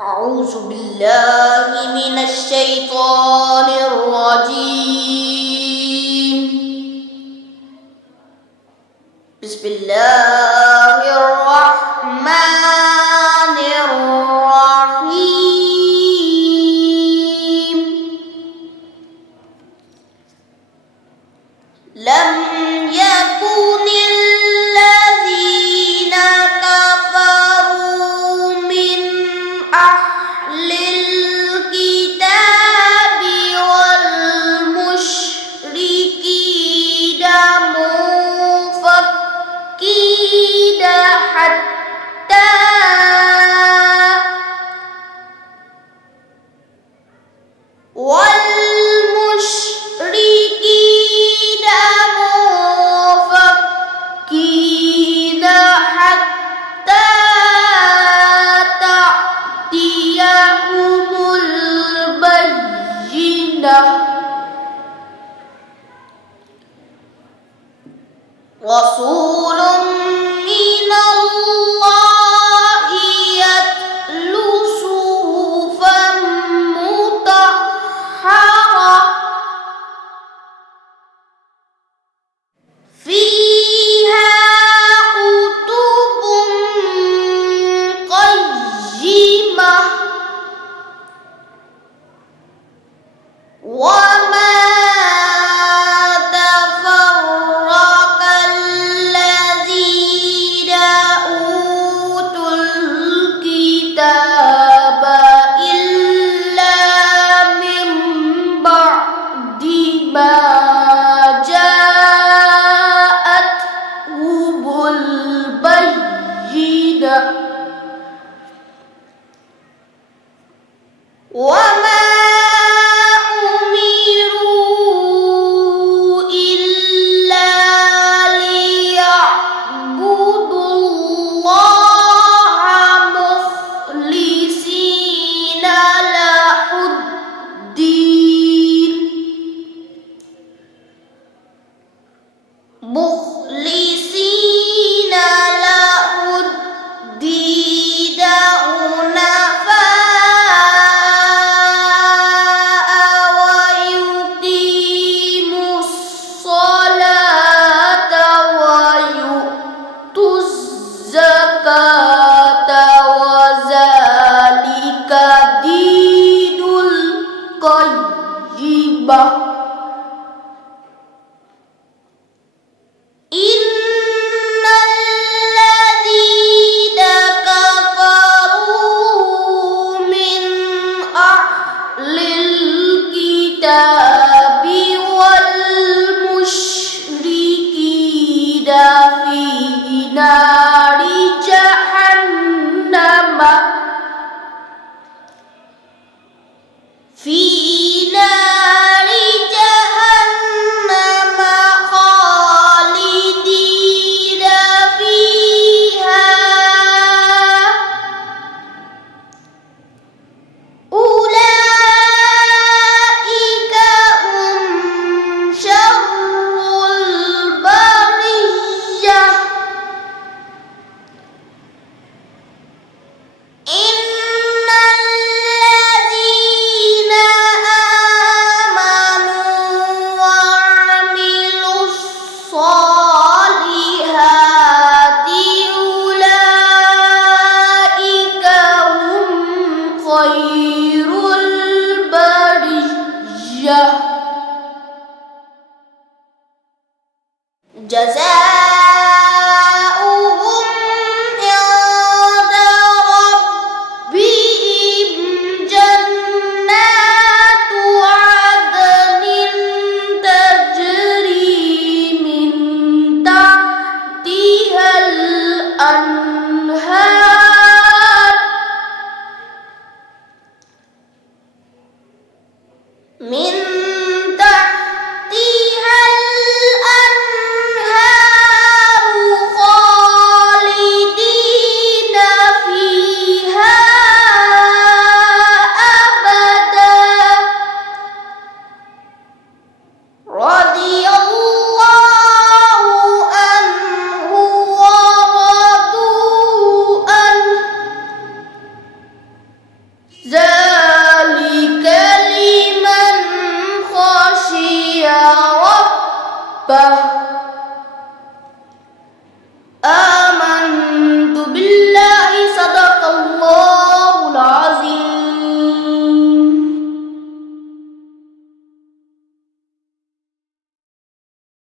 أعوذ بالله من الشيطان الرجيم. بسم الله الرحمن الرحيم. لم يكن الذين كفروا من أهل الكتاب والمشركين منفكين حتى تأتيهم البينة. رسول من الله يتلو صحفا مطهرة فيها كتب قيمة. وما تفرق الذين أوتوا الكتاب إلا من بعد ما جاءتهم البينة. وما أمروا إلا ليعبدوا الله مخلصين له الدين ويقيموا الصلاة ويؤتوا الزكاة وذلك دين القيمة. إن الذين كفروا من أهل الكتاب والمشركين في نار جهنم